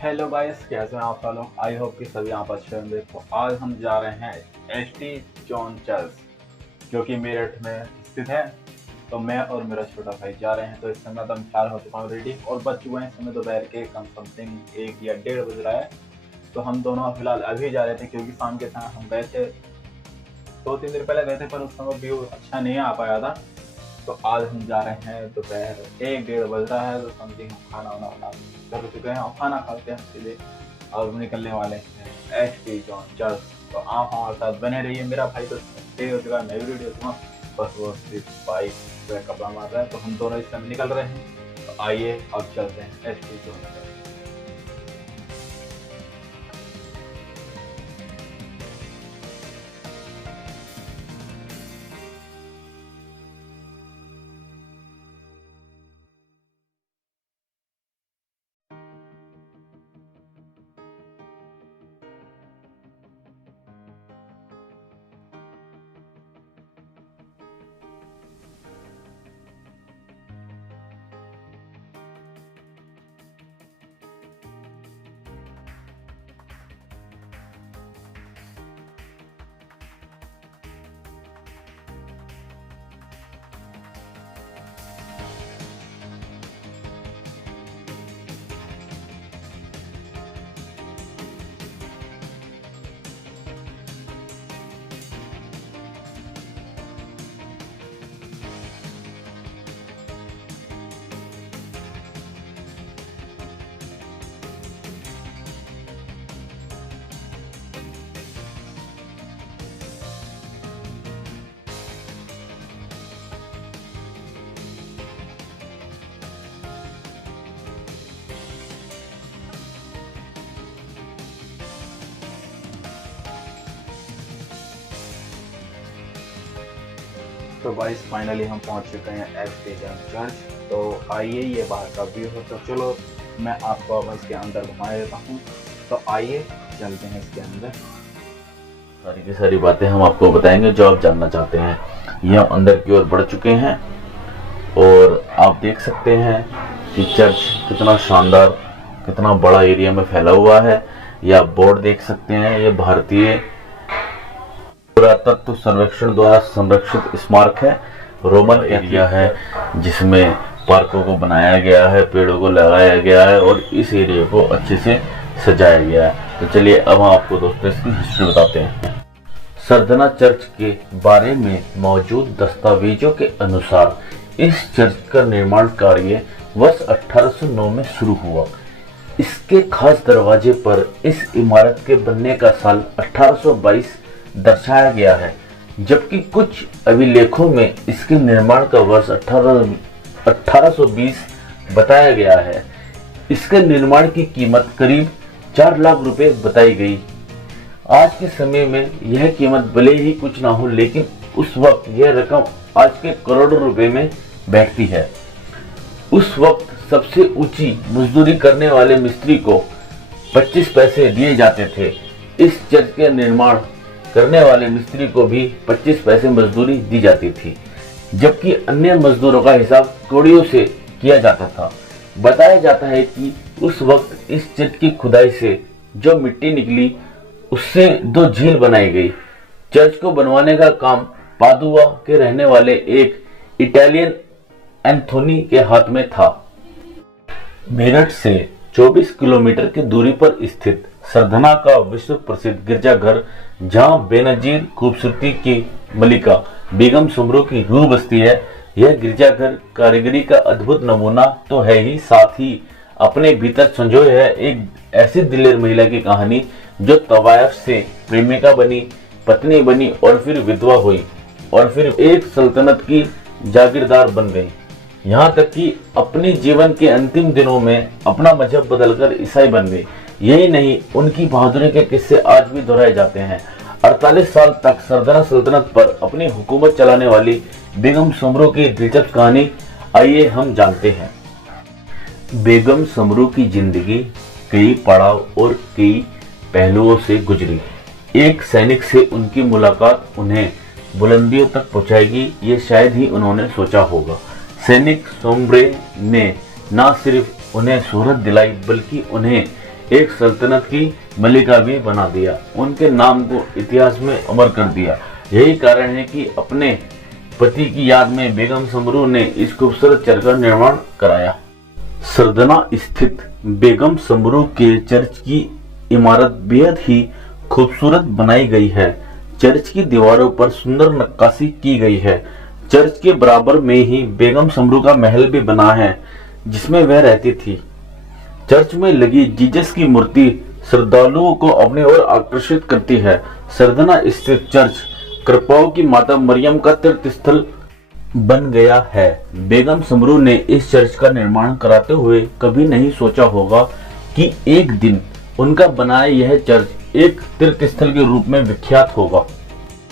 Hello guys, कैसे हैं आप सब लोग। आई होप कि सभी यहाँ पर अच्छे होंगे। तो आज हम जा रहे हैं एसटी जॉन चर्च, जो कि मेरठ में स्थित है। तो मैं और मेरा छोटा भाई जा रहे हैं। तो इस समय तो हम तैयार हो चुका हूँ रेडी, और बज चुके हैं इस समय दोपहर के कम समथिंग 1 या 1:30 बज रहा है। तो हम दोनों फिलहाल अभी जा रहे थे, क्योंकि शाम के समय हम गए थे, 2-3 दिन पहले गए थे, पर उस समय व्यू अच्छा नहीं आ पाया था। तो आज हम जा रहे हैं, दोपहर 1-1:30 बज रहा है। तो समथिंग हम खाना वाना बना कर चुके हैं और खाना खाते हैं सीधे और निकलने वाले हैं एसटी जॉन चर्च। तो आप हमारे साथ बने रहिए। मेरा भाई तो रेडी हो चुका है, मैं भी रेडी हो चुका हूँ, बस वो सिर्फ बाइक पे कपड़ा मार रहा है। तो हम दोनों इस समय निकल रहे हैं। तो आइए अब चलते हैं एसटी जॉन चर्च। तो गाइस फाइनली हम पहुंच चुके हैं एसटी जॉन चर्च। तो आइए, ये बाहर का व्यू है। तो चलो मैं आपको अब इसके अंदर घुमा देता हूँ। तो आइए चलते हैं इसके अंदर। सारी की सारी बातें हम आपको बताएंगे जो आप जानना चाहते हैं। ये हम अंदर की ओर बढ़ चुके हैं और आप देख सकते हैं कि चर्च कितना शानदार, कितना बड़ा एरिया में फैला हुआ है। ये आप बोर्ड देख सकते हैं। ये भारतीय पुरातत्व सर्वेक्षण द्वारा संरक्षित स्मारक है। रोमन एरिया है जिसमें पार्कों को बनाया गया है, पेड़ों को लगाया गया है और इस एरिया को अच्छे से सजाया गया है। तो चलिए अब हम आपको दोस्तों इसकी हिस्ट्री बताते हैं। सरदना चर्च के बारे में मौजूद दस्तावेजों के अनुसार इस चर्च का निर्माण कार्य वर्ष 1809 में शुरू हुआ। इसके खास दरवाजे पर इस इमारत के बनने का साल 1822 दर्शाया गया है, जबकि कुछ अभिलेखों में इसके निर्माण का वर्ष 1820 बताया गया है। इसके निर्माण की कीमत करीब 4 लाख रुपए बताई गई। आज के समय में यह कीमत भले ही कुछ ना हो, लेकिन उस वक्त यह रकम आज के करोड़ों रुपए में बैठती है। उस वक्त सबसे ऊंची मजदूरी करने वाले मिस्त्री को 25 पैसे दिए जाते थे। इस चर्च के निर्माण करने वाले मिस्त्री को भी 25 पैसे मजदूरी दी जाती थी, जबकि अन्य मजदूरों का हिसाब कौड़ियों से किया जाता था। बताया जाता है कि उस वक्त इस चर्च की खुदाई से जो मिट्टी निकली उससे 2 झील बनाई गई। चर्च को बनवाने का काम पादुआ के रहने वाले एक इटालियन एंथोनी के हाथ में था। मेरठ से 24 किलोमीटर की दूरी पर स्थित सरधना का विश्व प्रसिद्ध गिरजाघर, जहां बेनजीर खूबसूरती की मलिका बेगम सुमरो की रूह बसती है, यह गिरजाघर कारीगरी का अद्भुत नमूना तो है ही, साथ ही अपने भीतर संजोए है एक ऐसी दिलेर महिला की कहानी जो तवायफ से प्रेमिका बनी, पत्नी बनी और फिर विधवा हुई और फिर एक सल्तनत की जागीरदार बन गई। यहाँ तक कि अपने जीवन के अंतिम दिनों में अपना मजहब बदलकर ईसाई बन गई। यही नहीं, उनकी बहादुरी के किस्से आज भी दोहराए जाते हैं। 48 साल तक सरदना सल्तनत पर अपनी हुकूमत चलाने वाली बेगम सुमरो की दिलचस्प कहानी आइए हम जानते हैं। बेगम सुमरो की जिंदगी कई पड़ाव और कई पहलुओं से गुजरी। एक सैनिक से उनकी मुलाकात उन्हें बुलंदियों तक पहुंचाएगी, ये शायद ही उन्होंने सोचा होगा। सैनिक सोम्ब्रे ने न सिर्फ उन्हें शोहरत दिलाई, बल्कि उन्हें एक सल्तनत की मलिका भी बना दिया। उनके नाम को इतिहास में अमर कर दिया। यही कारण है कि अपने पति की याद में बेगम समरू ने इस खूबसूरत चर्च का निर्माण कराया। सरदना स्थित बेगम समरू के चर्च की इमारत बेहद ही खूबसूरत बनाई गई है। चर्च की दीवारों पर सुंदर नक्काशी की गई है। चर्च के बराबर में ही बेगम समरू का महल भी बना है जिसमें वह रहती थी। चर्च में लगी जीसस की मूर्ति श्रद्धालुओं को अपनी ओर आकर्षित करती है। सरदना स्थित चर्च कृपाओं की माता मरियम का तीर्थ स्थल बन गया है। बेगम समरू ने इस चर्च का निर्माण कराते हुए कभी नहीं सोचा होगा कि एक दिन उनका बनाया यह चर्च एक तीर्थ स्थल के रूप में विख्यात होगा।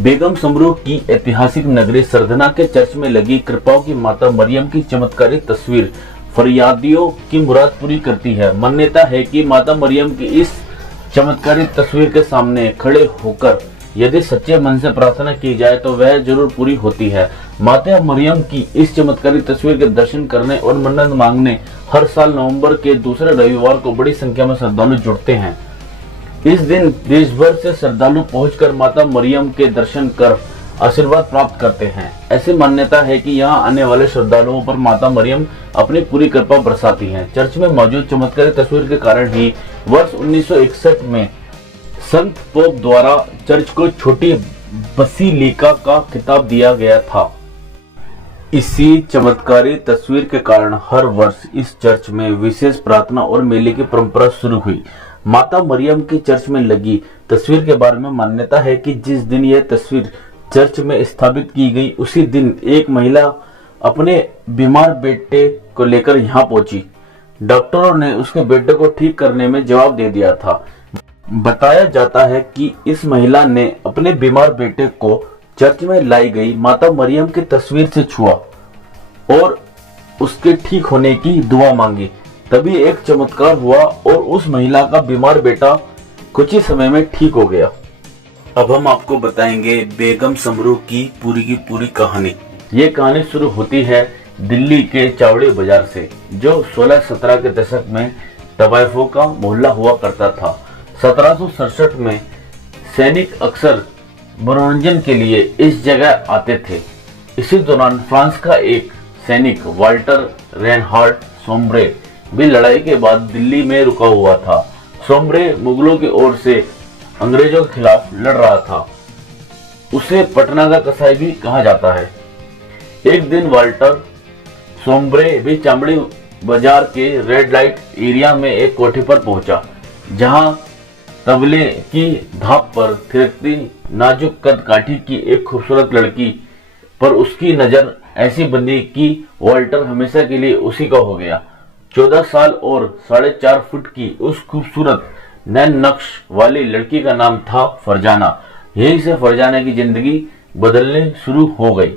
बेगम समरू की ऐतिहासिक नगरी सरदना के चर्च में लगी कृपाओं की माता मरियम की चमत्कारी तस्वीर फरियादियों की मुराद पूरी करती है। मान्यता है कि माता मरियम की इस चमत्कारी तस्वीर के सामने खड़े होकर यदि सच्चे मन से प्रार्थना की जाए तो वह जरूर पूरी होती है। माता मरियम की इस चमत्कारी तस्वीर के दर्शन करने और मन्नत मांगने हर साल नवंबर के दूसरे रविवार को बड़ी संख्या में श्रद्धालु जुटते हैं। इस दिन देश भर से श्रद्धालु पहुंचकर माता मरियम के दर्शन कर आशीर्वाद प्राप्त करते हैं। ऐसी मान्यता है कि यहाँ आने वाले श्रद्धालुओं पर माता मरियम अपनी पूरी कृपा बरसाती हैं। चर्च में मौजूद चमत्कारी तस्वीर के कारण ही वर्ष 1961 में संत पोप द्वारा चर्च को छोटी बसिलिका का खिताब दिया गया था। इसी चमत्कारी तस्वीर के कारण हर वर्ष इस चर्च में विशेष प्रार्थना और मेले की परंपरा शुरू हुई। माता मरियम की चर्च में लगी तस्वीर के बारे में मान्यता है कि जिस दिन यह तस्वीर चर्च में स्थापित की गई उसी दिन एक महिला अपने बीमार बेटे को लेकर यहाँ पहुंची। डॉक्टरों ने उसके बेटे को ठीक करने में जवाब दे दिया था। बताया जाता है कि इस महिला ने अपने बीमार बेटे को चर्च में लाई गई माता मरियम की तस्वीर से छुआ और उसके ठीक होने की दुआ मांगी। तभी एक चमत्कार हुआ और उस महिला का बीमार बेटा कुछ ही समय में ठीक हो गया। अब हम आपको बताएंगे बेगम समरू की पूरी कहानी। ये कहानी शुरू होती है दिल्ली के चावड़ी बाजार से, जो 16-17 के दशक में तवायफों का मोहल्ला हुआ करता था। 1767 में सैनिक अक्सर मनोरंजन के लिए इस जगह आते थे। इसी दौरान फ्रांस का एक सैनिक वाल्टर रेनहार्ड सोम्ब्रे भी लड़ाई के बाद दिल्ली में रुका हुआ था। सोम्ब्रे मुगलों की ओर से अंग्रेजों के खिलाफ लड़ रहा था। उसे पटना का कसाई भी कहा जाता है। एक दिन वाल्टर सोम्ब्रे भी चावड़ी बाजार के रेड लाइट एरिया में एक कोठे पर पहुंचा, जहां तबले की धाप पर थिरकती नाजुक कद काठी की एक खूबसूरत लड़की पर उसकी नजर ऐसी बंधी कि वाल्टर हमेशा के लिए उसी का हो गया। 14 साल और 4.5 फुट की उस खूबसूरत नैन नक्श वाली लड़की का नाम था फरजाना। यहीं से फरजाना की जिंदगी बदलने शुरू हो गई।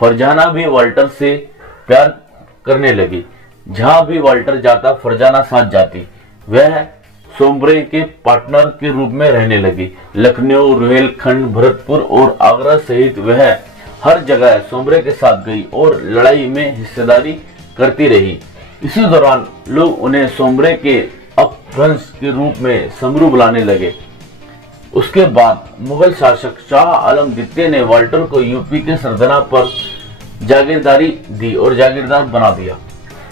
फरजाना भी वाल्टर से प्यार करने लगी। जहां भी वाल्टर जाता फरजाना साथ जाती। वह सोम्ब्रे के पार्टनर के रूप में रहने लगी। लखनऊ, रुहेलखंड, भरतपुर और आगरा सहित वह हर जगह सोम्ब्रे के साथ गई और लड़ाई में हिस्सेदारी करती रही। इसी दौरान लोग उन्हें सोम्ब्रे के अपभ्रंश के रूप में समरू बुलाने लगे। उसके बाद मुगल शासक शाह आलम द्वितीय ने वाल्टर को यूपी के सरदना पर जागीरदारी दी और जागीरदार बना दिया।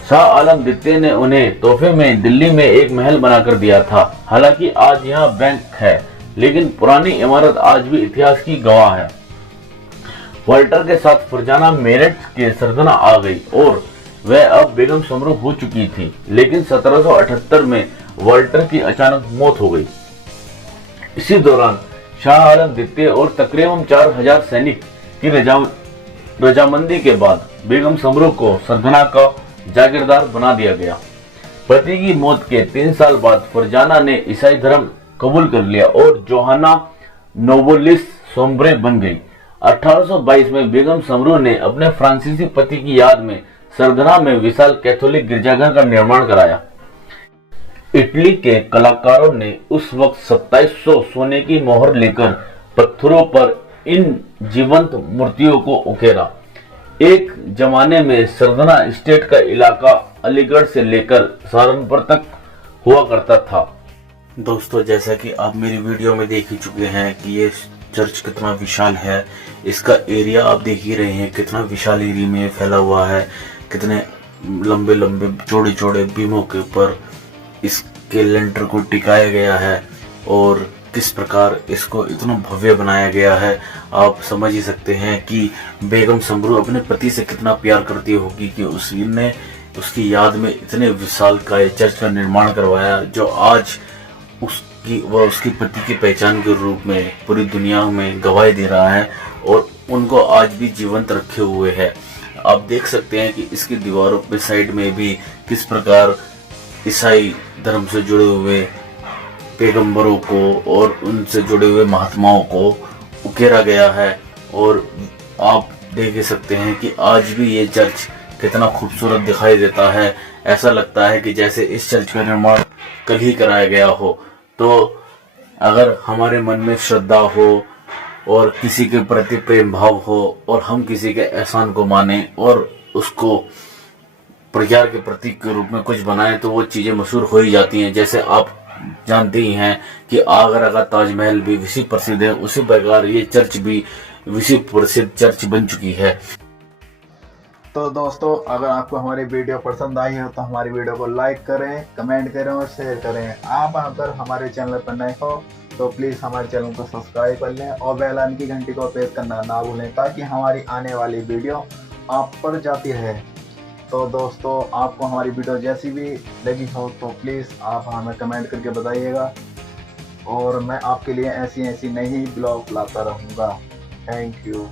शाह आलम द्वितीय ने उन्हें तोहफे में दिल्ली में एक महल बनाकर दिया था। हालांकि आज यहाँ बैंक है, लेकिन पुरानी इमारत आज भी इतिहास की गवाह है। वाल्टर के साथ फरजाना मेरठ के सरदना आ गई और वह अब बेगम समरू हो चुकी थी। लेकिन 1778 में वाल्टर की अचानक मौत हो गई। इसी दौरान शाह आलम द्वितीय और तकरीबन 4000 सैनिक की रजामंदी के बाद बेगम समरू को सरदना का जागीरदार बना दिया गया। पति की मौत के 3 साल बाद फरजाना ने ईसाई धर्म कबूल कर लिया और जोहाना नोबोलिस सोम्ब्रे बन गई। 1822 में बेगम समरू ने अपने फ्रांसीसी पति की याद में सरदना में विशाल कैथोलिक गिरजाघर का निर्माण कराया। इटली के कलाकारों ने उस वक्त 2700 सोने की मोहर लेकर पत्थरों पर इन जीवंत मूर्तियों को उकेरा। एक जमाने में सरदना स्टेट का इलाका अलीगढ़ से लेकर सहारनपुर तक हुआ करता था। दोस्तों, जैसा कि आप मेरी वीडियो में देख ही चुके हैं कि ये चर्च कितना विशाल है। इसका एरिया आप देख ही रहे हैं कितना विशाल एरिया में फैला हुआ है। कितने लंबे लंबे चौड़े चौड़े बीमों के ऊपर इसके लेंटर को टिकाया गया है और किस प्रकार इसको इतना भव्य बनाया गया है। आप समझ ही सकते हैं कि बेगम समरू अपने पति से कितना प्यार करती होगी कि उसने उसकी याद में इतने विशाल का चर्च का निर्माण करवाया, जो आज उसकी पति की पहचान के रूप में पूरी दुनिया में गवाही दे रहा है और उनको आज भी जीवंत रखे हुए है। आप देख सकते हैं कि इसकी दीवारों पे साइड में भी किस प्रकार ईसाई धर्म से जुड़े हुए पैगंबरों को और उनसे जुड़े हुए महात्माओं को उकेरा गया है। और आप देख ही सकते हैं कि आज भी ये चर्च कितना खूबसूरत दिखाई देता है। ऐसा लगता है कि जैसे इस चर्च का निर्माण कल ही कराया गया हो। तो अगर हमारे मन में श्रद्धा हो और किसी के प्रति प्रेम भाव हो और हम किसी के एहसान को माने और उसको प्रचार के प्रतीक के रूप में कुछ बनाए, तो वो चीजें मशहूर हो ही जाती हैं। जैसे आप जानते ही हैं कि आगरा का ताजमहल भी विश्व प्रसिद्ध है, उसी प्रकार ये चर्च भी विश्व प्रसिद्ध चर्च बन चुकी है। तो दोस्तों, अगर आपको हमारी वीडियो पसंद आई हो तो हमारी वीडियो को लाइक करें, कमेंट करें और शेयर करें। आप अगर हमारे चैनल पर नए हो तो प्लीज़ हमारे चैनल को सब्सक्राइब कर लें और बेल आइकन की घंटी को प्रेस करना ना भूलें, ताकि हमारी आने वाली वीडियो आप पर जाती रहे। तो दोस्तों, आपको हमारी वीडियो जैसी भी लगी हो तो प्लीज़ आप हमें कमेंट करके बताइएगा और मैं आपके लिए ऐसी नई ब्लॉग लाता रहूँगा। Thank you.